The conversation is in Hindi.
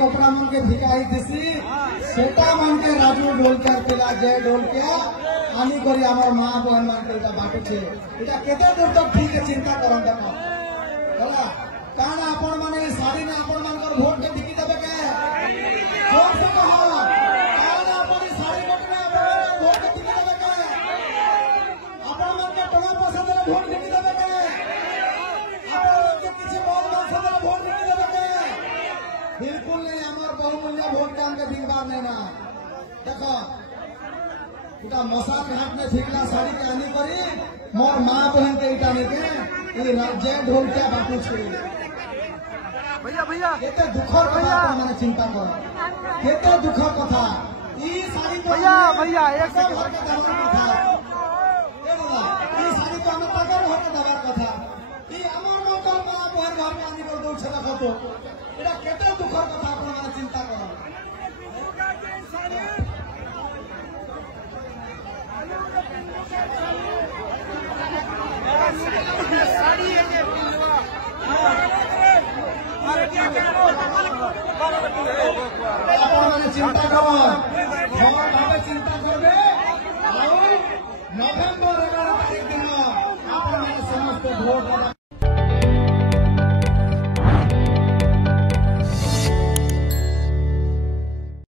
कपड़ा मन के भिगाई थी सेटा मन के राजू ढोलकर पिला जय ढोलकिया आनी करी आमर माँ बहन मान के बाटुचे इटा केते दूर तक ठीक है चिंता करन देखो होला काना आपण माने साड़ी ने आपण मान कर वोट के टिकी देबे के जोर से कहो काना आपण साड़ी वोट में आपण वोट के टिकी देबे के आपण मान के टका पैसा दे वोट टिकी देबे के आपण के किछि बहुत पैसा दे वोट टिकी देबे के बिल्कुल नहीं आमर बहुमूल्य वोट दान के बिगबार नहीं ना देखो इटा मशा पेट में फिगला साड़ी के आनी करी मोर माँ बहन के इटा ने के जय ढोलकिया बापू छे भैया भैया केते दुखर कथा माने चिंता करो केते दुखर कथा ई साड़ी भैया भैया एक सेकंड के दामन कथा ए बोला ई साड़ी तो हम तकर होके दबार कथा ई हमर मोटर माँ बहन घर में आनी कर दो छला कतो एटा केते दुखर कथा आपण माने चिंता करो साड़ी है के चिंता करो चिंता करबे नवेम्बर